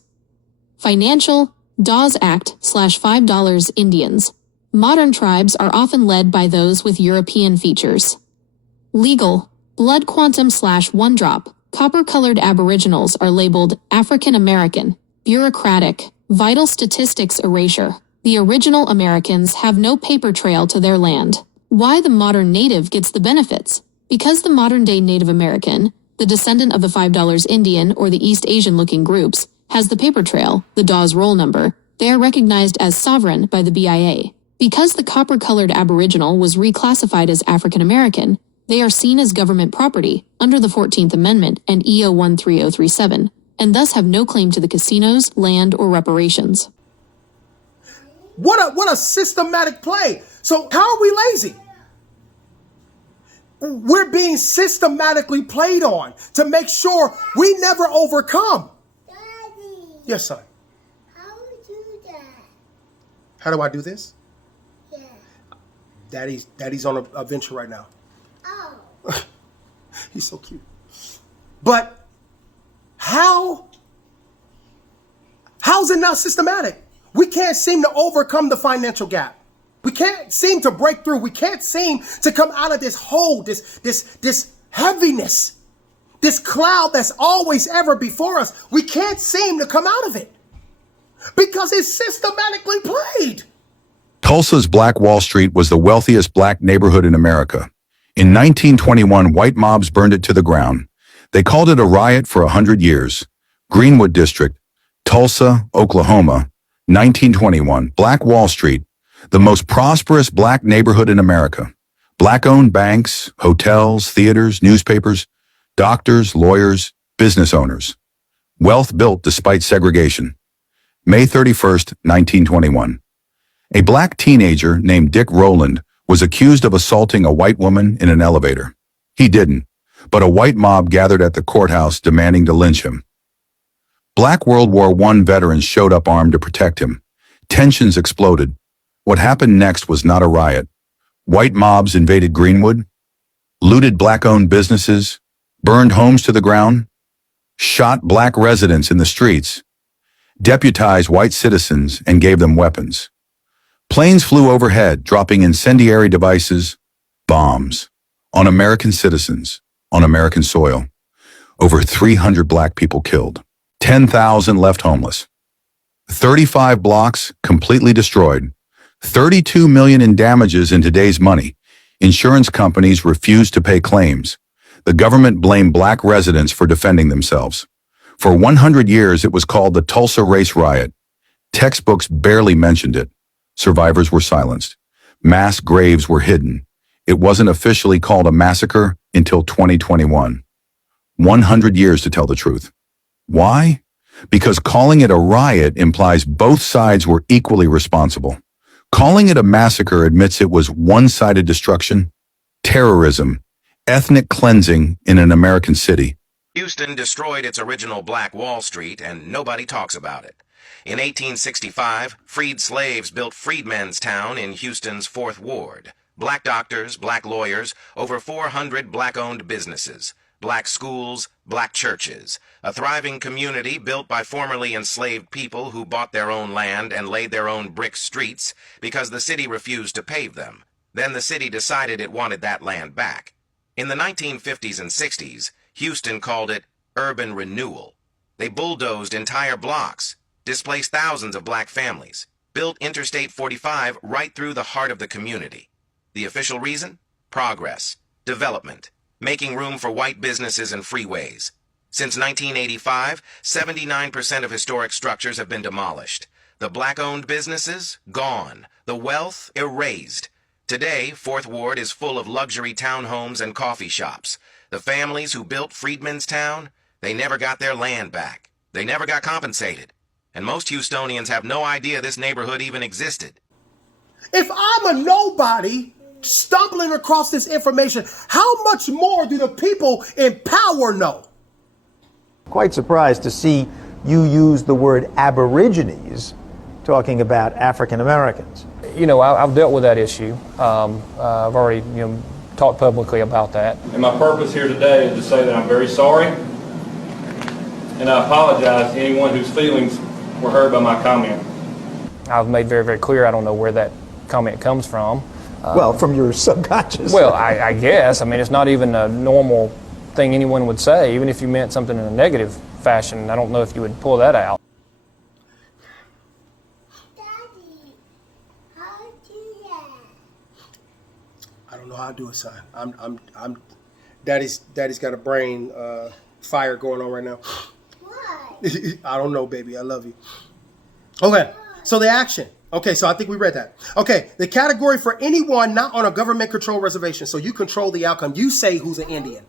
Financial. Dawes Act /$5 Indians. Modern tribes are often led by those with European features. Legal. Blood quantum /one drop. Copper-colored Aboriginals are labeled African American. Bureaucratic. Vital statistics erasure. The original Americans have no paper trail to their land. Why the modern native gets the benefits? Because the modern-day Native American, the descendant of the $5 Indian or the East Asian-looking groups, has the paper trail, the Dawes roll number. They are recognized as sovereign by the BIA. Because the copper-colored Aboriginal was reclassified as African American, they are seen as government property under the 14th Amendment and EO 13037, and thus have no claim to the casinos, land, or reparations. What a systematic play. So how are we lazy? We're being systematically played on to make sure we never overcome. Daddy. Yes, son. How do you do that? How do I do this? Yeah. Daddy's on a venture right now. Oh. He's so cute. But how's it not systematic? We can't seem to overcome the financial gap. We can't seem to break through. We can't seem to come out of this hole, this heaviness, this cloud that's always ever before us. We can't seem to come out of it because it's systematically played. Tulsa's Black Wall Street was the wealthiest black neighborhood in America. In 1921, white mobs burned it to the ground. They called it a riot for 100 years. Greenwood District, Tulsa, Oklahoma, 1921, Black Wall Street, the most prosperous black neighborhood in America. Black-owned banks, hotels, theaters, newspapers, doctors, lawyers, business owners. Wealth built despite segregation. May 31st, 1921. A black teenager named Dick Rowland was accused of assaulting a white woman in an elevator. He didn't, but a white mob gathered at the courthouse demanding to lynch him. Black World War I veterans showed up armed to protect him. Tensions exploded. What happened next was not a riot. White mobs invaded Greenwood, looted black-owned businesses, burned homes to the ground, shot black residents in the streets, deputized white citizens and gave them weapons. Planes flew overhead, dropping incendiary devices, bombs, on American citizens, on American soil. Over 300 black people killed. 10,000 left homeless. 35 blocks completely destroyed. 32 million in damages in today's money. Insurance companies refused to pay claims. The government blamed black residents for defending themselves. For 100 years, it was called the Tulsa Race Riot. Textbooks barely mentioned it. Survivors were silenced. Mass graves were hidden. It wasn't officially called a massacre until 2021. 100 years to tell the truth. Why? Because calling it a riot implies both sides were equally responsible. Calling it a massacre admits it was one-sided destruction, terrorism, ethnic cleansing in an American city. Houston destroyed its original Black Wall Street, and nobody talks about it. In 1865, freed slaves built Freedmen's Town in Houston's 4th Ward. Black doctors, black lawyers, over 400 black-owned businesses, black schools, black churches, a thriving community built by formerly enslaved people who bought their own land and laid their own brick streets because the city refused to pave them. Then the city decided it wanted that land back. In the 1950s and 60s, Houston called it urban renewal. They bulldozed entire blocks, displaced thousands of black families, built Interstate 45 right through the heart of the community. The official reason? Progress, development, making room for white businesses and freeways. Since 1985, 79% of historic structures have been demolished. The black-owned businesses, gone. The wealth, erased. Today, 4th Ward is full of luxury townhomes and coffee shops. The families who built Freedmen's Town, they never got their land back. They never got compensated. And most Houstonians have no idea this neighborhood even existed. If I'm a nobody stumbling across this information, how much more do the people in power know? Quite surprised to see you use the word Aborigines talking about African Americans. You know, I've dealt with that issue. I've already, talked publicly about that. And my purpose here today is to say that I'm very sorry, and I apologize to anyone whose feelings were hurt by my comment. I've made very, very clear I don't know where that comment comes from. Well, from your subconscious. Well, I guess. I mean, it's not even a normal thing anyone would say, even if you meant something in a negative fashion. I don't know if you would pull that out. Daddy, know how to do it, son. Daddy's got a brain fire going on right now. I don't know, baby. I love you. Okay, so the action. Okay, so I think we read that. Okay, the category for anyone not on a government-controlled reservation. So you control the outcome. You say who's an Indian.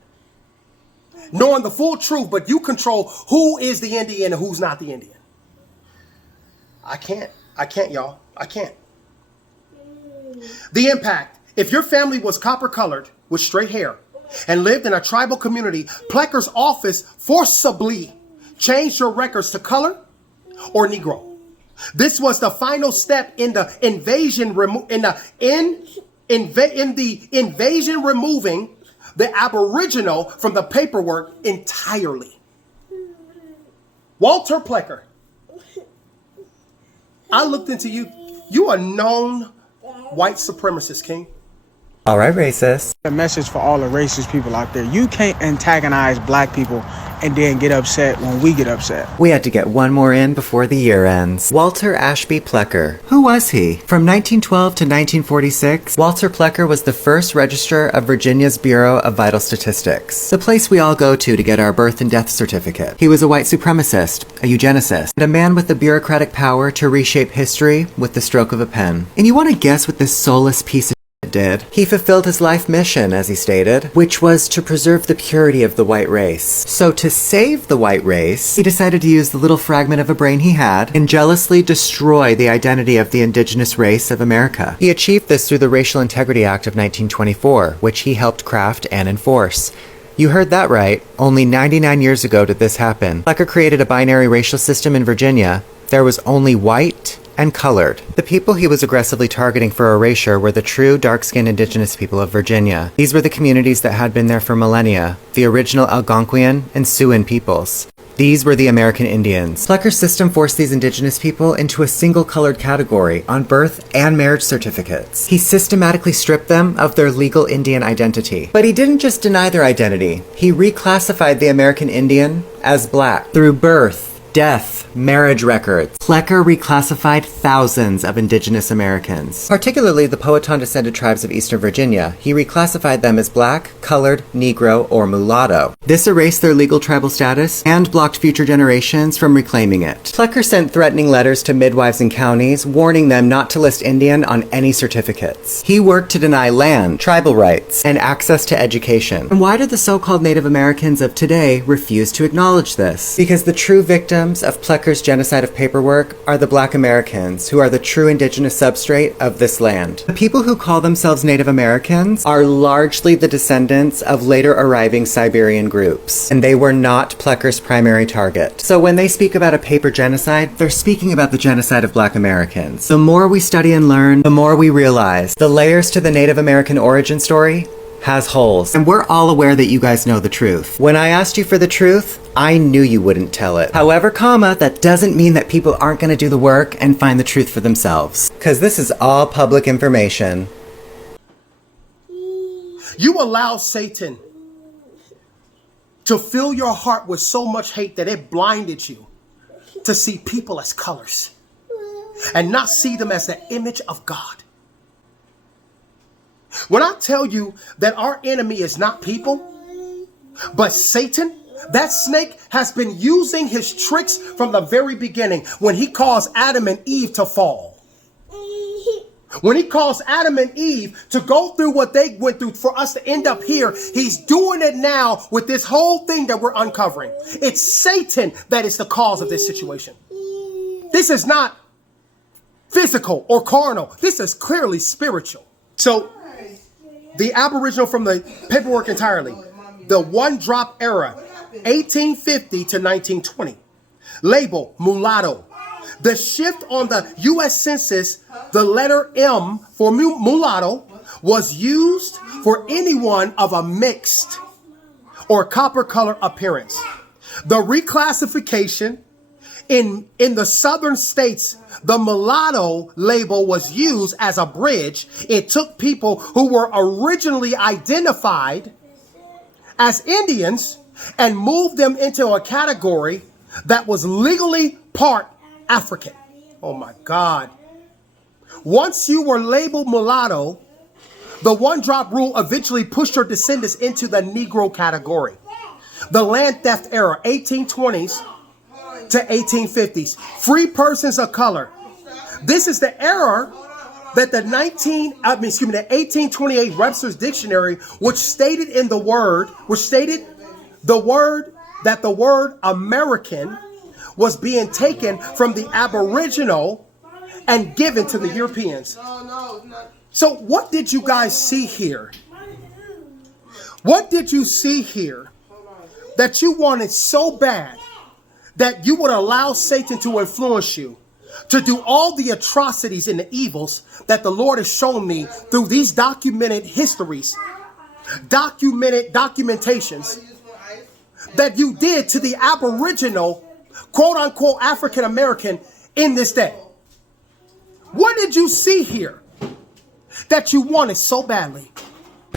Knowing the full truth, but you control who is the Indian and who's not the Indian. I can't, y'all. I can't. The impact. If your family was copper-colored with straight hair and lived in a tribal community, Plecker's office forcibly changed your records to color or Negro. This was the final step in the invasion removing the Aboriginal from the paperwork entirely. Walter Plecker, I looked into you. You are known white supremacist, King. All right, racist. A message for all the racist people out there. You can't antagonize black people and then get upset when we get upset. We had to get one more in before the year ends. Walter Ashby Plecker. Who was he? From 1912 to 1946, Walter Plecker was the first registrar of Virginia's Bureau of Vital Statistics, the place we all go to get our birth and death certificate. He was a white supremacist, a eugenicist, and a man with the bureaucratic power to reshape history with the stroke of a pen. And you want to guess what this soulless piece of did? He fulfilled his life mission, as he stated, which was to preserve the purity of the white race. So to save the white race, he decided to use the little fragment of a brain he had and jealously destroy the identity of the indigenous race of America. He achieved this through the Racial Integrity Act of 1924, which he helped craft and enforce. You heard that right. Only 99 years ago did this happen. Plecker created a binary racial system in Virginia. There was only white and colored. The people he was aggressively targeting for erasure were the true dark-skinned indigenous people of Virginia. These were the communities that had been there for millennia, the original Algonquian and Siouan peoples. These were the American Indians. Plecker's system forced these indigenous people into a single colored category on birth and marriage certificates. He systematically stripped them of their legal Indian identity. But he didn't just deny their identity. He reclassified the American Indian as black through birth, death, marriage records. Plecker reclassified thousands of indigenous Americans, particularly the Powhatan-descended tribes of Eastern Virginia. He reclassified them as black, colored, Negro, or mulatto. This erased their legal tribal status and blocked future generations from reclaiming it. Plecker sent threatening letters to midwives in counties, warning them not to list Indian on any certificates. He worked to deny land, tribal rights, and access to education. And why did the so-called Native Americans of today refuse to acknowledge this? Because the true victims of Plecker's genocide of paperwork are the Black Americans, who are the true indigenous substrate of this land. The people who call themselves Native Americans are largely the descendants of later arriving Siberian groups, and they were not Plecker's primary target. So when they speak about a paper genocide, they're speaking about the genocide of Black Americans. The more we study and learn, the more we realize the layers to the Native American origin story has holes. And we're all aware that you guys know the truth. When I asked you for the truth, I knew you wouldn't tell it. However, that doesn't mean that people aren't going to do the work and find the truth for themselves. Because this is all public information. You allow Satan to fill your heart with so much hate that it blinded you to see people as colors and not see them as the image of God. When I tell you that our enemy is not people, but Satan, that snake has been using his tricks from the very beginning when he caused Adam and Eve to fall. When he caused Adam and Eve to go through what they went through for us to end up here, he's doing it now with this whole thing that we're uncovering. It's Satan that is the cause of this situation. This is not physical or carnal. This is clearly spiritual. So the Aboriginal from the paperwork entirely, the one-drop era, 1850 to 1920. Label, mulatto. The shift on the U.S. Census, the letter M for mulatto, was used for anyone of a mixed or copper color appearance. The reclassification in the southern states, the mulatto label was used as a bridge. It took people who were originally identified as Indians and moved them into a category that was legally part African. Oh my God. Once you were labeled mulatto, The one-drop rule eventually pushed her descendants into the Negro category. The land theft era, 1820s to 1850s. Free persons of color. This is the era that the 1828 Webster's Dictionary, which stated that the word American was being taken from the Aboriginal and given to the Europeans. So what did you guys see here? What did you see here that you wanted so bad that you would allow Satan to influence you to do all the atrocities and the evils that the Lord has shown me through these documented histories, documentations that you did to the Aboriginal, quote unquote, African American in this day? What did you see here that you wanted so badly?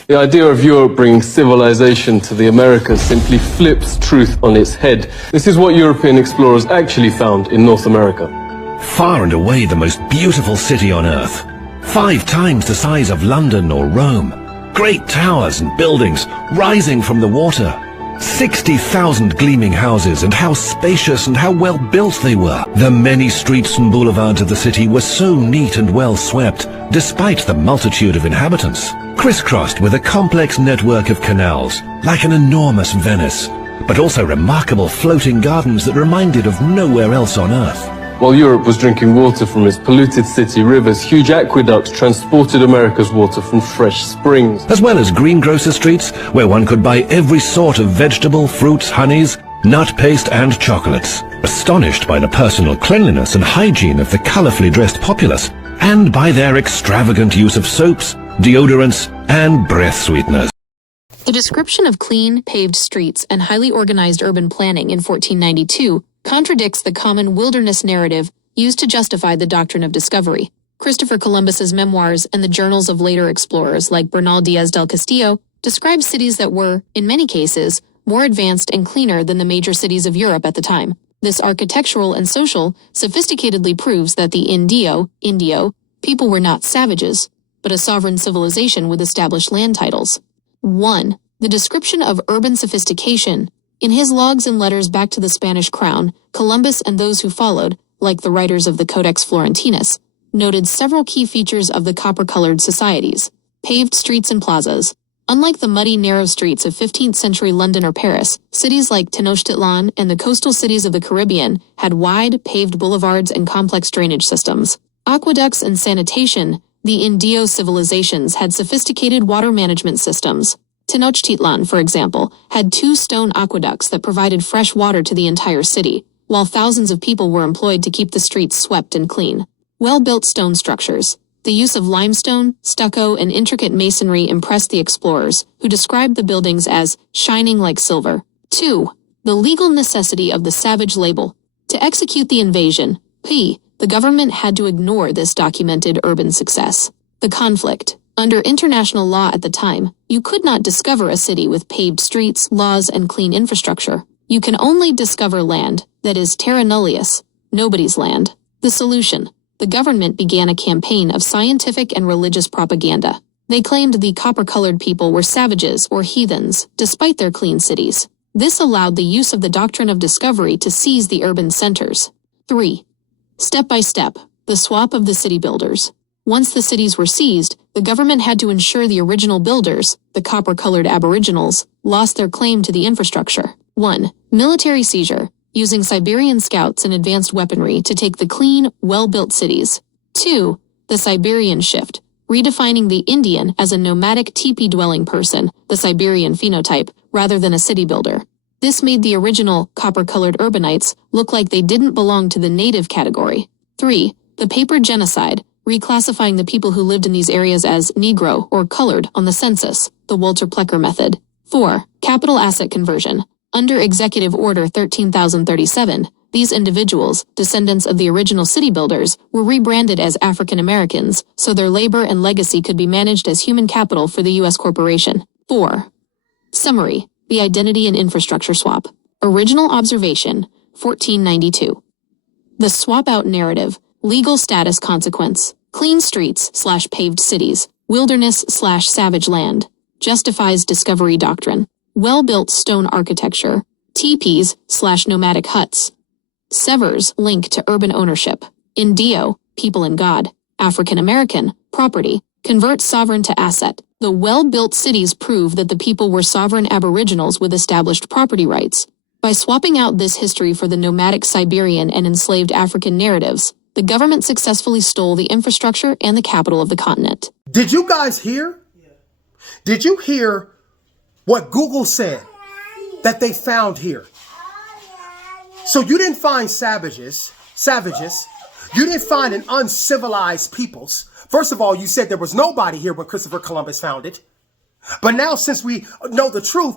The idea of Europe bringing civilization to the Americas simply flips truth on its head. This is what European explorers actually found in North America. Far and away the most beautiful city on earth. 5 times the size of London or Rome. Great towers and buildings rising from the water. 60,000 gleaming houses, and how spacious and how well built they were. The many streets and boulevards of the city were so neat and well swept, despite the multitude of inhabitants. Crisscrossed with a complex network of canals, like an enormous Venice, but also remarkable floating gardens that reminded of nowhere else on earth. While Europe was drinking water from its polluted city rivers, huge aqueducts transported America's water from fresh springs. As well as greengrocer streets, where one could buy every sort of vegetable, fruits, honeys, nut paste and chocolates. Astonished by the personal cleanliness and hygiene of the colorfully dressed populace, and by their extravagant use of soaps, deodorants, and breath sweeteners. The description of clean, paved streets and highly organized urban planning in 1492 contradicts the common wilderness narrative used to justify the doctrine of discovery. Christopher Columbus's memoirs and the journals of later explorers like Bernal Diaz del Castillo describe cities that were, in many cases, more advanced and cleaner than the major cities of Europe at the time. This architectural and social sophisticatedly proves that the Indio people were not savages, but a sovereign civilization with established land titles. 1. The description of urban sophistication. In his logs and letters back to the Spanish crown, Columbus and those who followed, like the writers of the Codex Florentinus, noted several key features of the copper-colored societies. Paved streets and plazas. Unlike the muddy, narrow streets of 15th century London or Paris, cities like Tenochtitlan and the coastal cities of the Caribbean had wide, paved boulevards and complex drainage systems. Aqueducts and sanitation. The Indio civilizations had sophisticated water management systems. Tenochtitlan, for example, had 2 stone aqueducts that provided fresh water to the entire city, while thousands of people were employed to keep the streets swept and clean. Well-built stone structures. The use of limestone, stucco, and intricate masonry impressed the explorers, who described the buildings as shining like silver. 2. The legal necessity of the savage label. To execute the invasion, the government had to ignore this documented urban success. The conflict. Under international law at the time, you could not discover a city with paved streets, laws, and clean infrastructure. You can only discover land that is terra nullius, nobody's land. The solution. The government began a campaign of scientific and religious propaganda. They claimed the copper-colored people were savages or heathens, despite their clean cities. This allowed the use of the doctrine of discovery to seize the urban centers. 3. Step by step, the swap of the city builders. Once the cities were seized, the government had to ensure the original builders, the copper-colored aboriginals, lost their claim to the infrastructure. 1. Military seizure, using Siberian scouts and advanced weaponry to take the clean, well-built cities. 2. The Siberian shift, redefining the Indian as a nomadic teepee-dwelling person, the Siberian phenotype, rather than a city builder. This made the original copper-colored urbanites look like they didn't belong to the native category. 3. The paper genocide, reclassifying the people who lived in these areas as Negro or colored on the census, the Walter Plecker method. 4. Capital asset conversion. Under Executive Order 13,037, these individuals, descendants of the original city builders, were rebranded as African Americans, so their labor and legacy could be managed as human capital for the U.S. corporation. 4. Summary. The identity and infrastructure swap. Original observation, 1492. The swap-out narrative. Legal status consequence. Clean streets/paved cities. Wilderness/savage land. Justifies discovery doctrine. Well-built stone architecture. Teepees/nomadic huts. Severs link to urban ownership. Indio, people and God. African American, property. Converts sovereign to asset. The well-built cities prove that the people were sovereign aboriginals with established property rights. By swapping out this history for the nomadic Siberian and enslaved African narratives, the government successfully stole the infrastructure and the capital of the continent. Did you guys hear? Did you hear what Google said that they found here? So you didn't find savages. You didn't find an uncivilized peoples. First of all, you said there was nobody here when Christopher Columbus found it. But now, since we know the truth,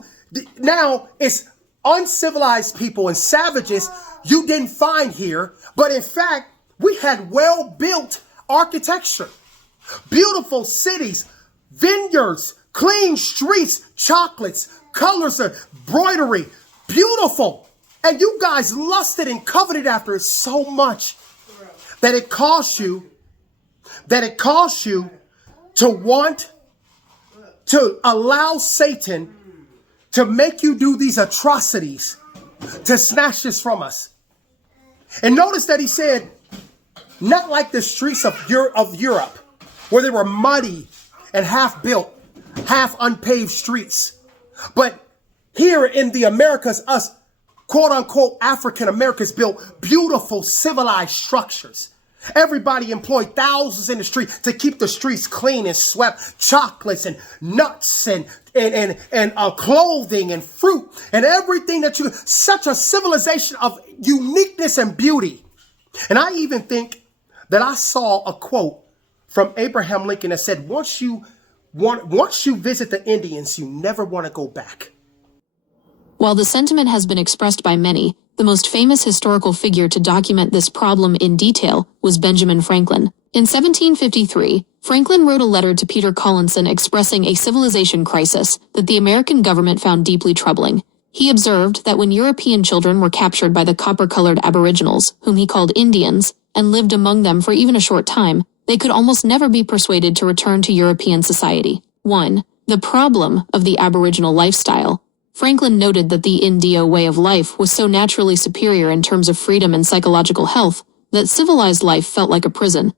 now it's uncivilized people and savages you didn't find here. But in fact, we had well-built architecture, beautiful cities, vineyards, clean streets, chocolates, colors of embroidery, beautiful. And you guys lusted and coveted after it so much that it caused you to want to allow Satan to make you do these atrocities to snatch this from us. And notice that he said, not like the streets of Europe, where they were muddy and half-built, half unpaved streets. But here in the Americas, us quote-unquote African Americans built beautiful civilized structures. Everybody employed thousands in the street to keep the streets clean and swept. Chocolates and nuts and clothing and fruit and everything that you, such a civilization of uniqueness and beauty. And I even think that I saw a quote from Abraham Lincoln that said, once you visit the Indians, you never want to go back. While the sentiment has been expressed by many, the most famous historical figure to document this problem in detail was Benjamin Franklin. In 1753, Franklin wrote a letter to Peter Collinson expressing a civilization crisis that the American government found deeply troubling. He observed that when European children were captured by the copper-colored aboriginals, whom he called Indians, and lived among them for even a short time, they could almost never be persuaded to return to European society. 1. The problem of the aboriginal lifestyle. Franklin noted that the Indio way of life was so naturally superior in terms of freedom and psychological health that civilized life felt like a prison.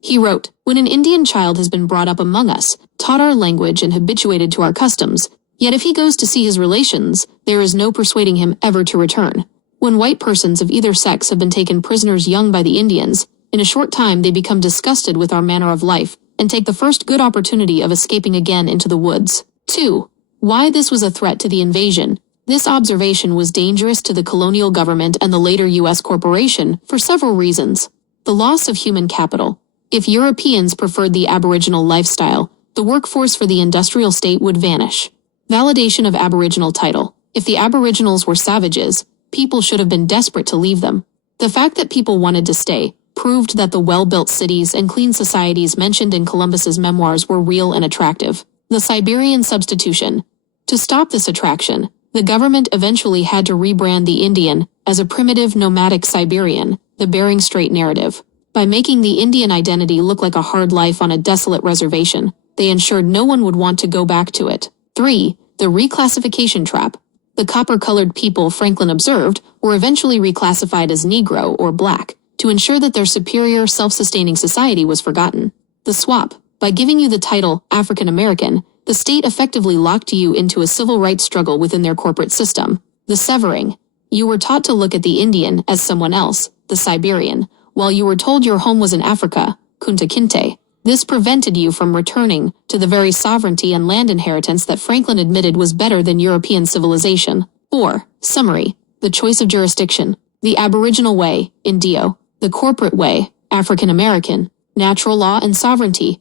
He wrote, "When an Indian child has been brought up among us, taught our language and habituated to our customs, yet if he goes to see his relations, there is no persuading him ever to return. When white persons of either sex have been taken prisoners young by the Indians, in a short time they become disgusted with our manner of life and take the first good opportunity of escaping again into the woods." 2. Why this was a threat to the invasion. This observation was dangerous to the colonial government and the later U.S. corporation for several reasons. The loss of human capital. If Europeans preferred the Aboriginal lifestyle, the workforce for the industrial state would vanish. Validation of Aboriginal title. If the Aboriginals were savages, people should have been desperate to leave them. The fact that people wanted to stay proved that the well-built cities and clean societies mentioned in Columbus's memoirs were real and attractive. The Siberian substitution. To stop this attraction, the government eventually had to rebrand the Indian as a primitive nomadic Siberian, the Bering Strait narrative. By making the Indian identity look like a hard life on a desolate reservation, they ensured no one would want to go back to it. 3. The reclassification trap. The copper-colored people Franklin observed were eventually reclassified as Negro or Black to ensure that their superior self-sustaining society was forgotten. The swap. By giving you the title African American, the state effectively locked you into a civil rights struggle within their corporate system. The severing. You were taught to look at the Indian as someone else, the Siberian, while you were told your home was in Africa, Kunta Kinte. This prevented you from returning to the very sovereignty and land inheritance that Franklin admitted was better than European civilization. 4. Summary. The choice of jurisdiction. The Aboriginal way, Indio. The corporate way, African American. Natural law and sovereignty.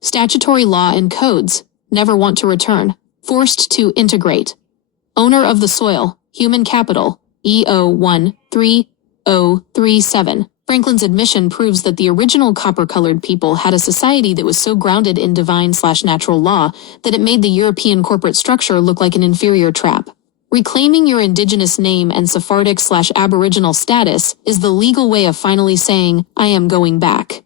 Statutory law and codes. Never want to return. Forced to integrate. Owner of the soil. Human capital. EO13037. Franklin's admission proves that the original copper-colored people had a society that was so grounded in divine/natural law that it made the European corporate structure look like an inferior trap. Reclaiming your indigenous name and Sephardic/Aboriginal status is the legal way of finally saying, "I am going back."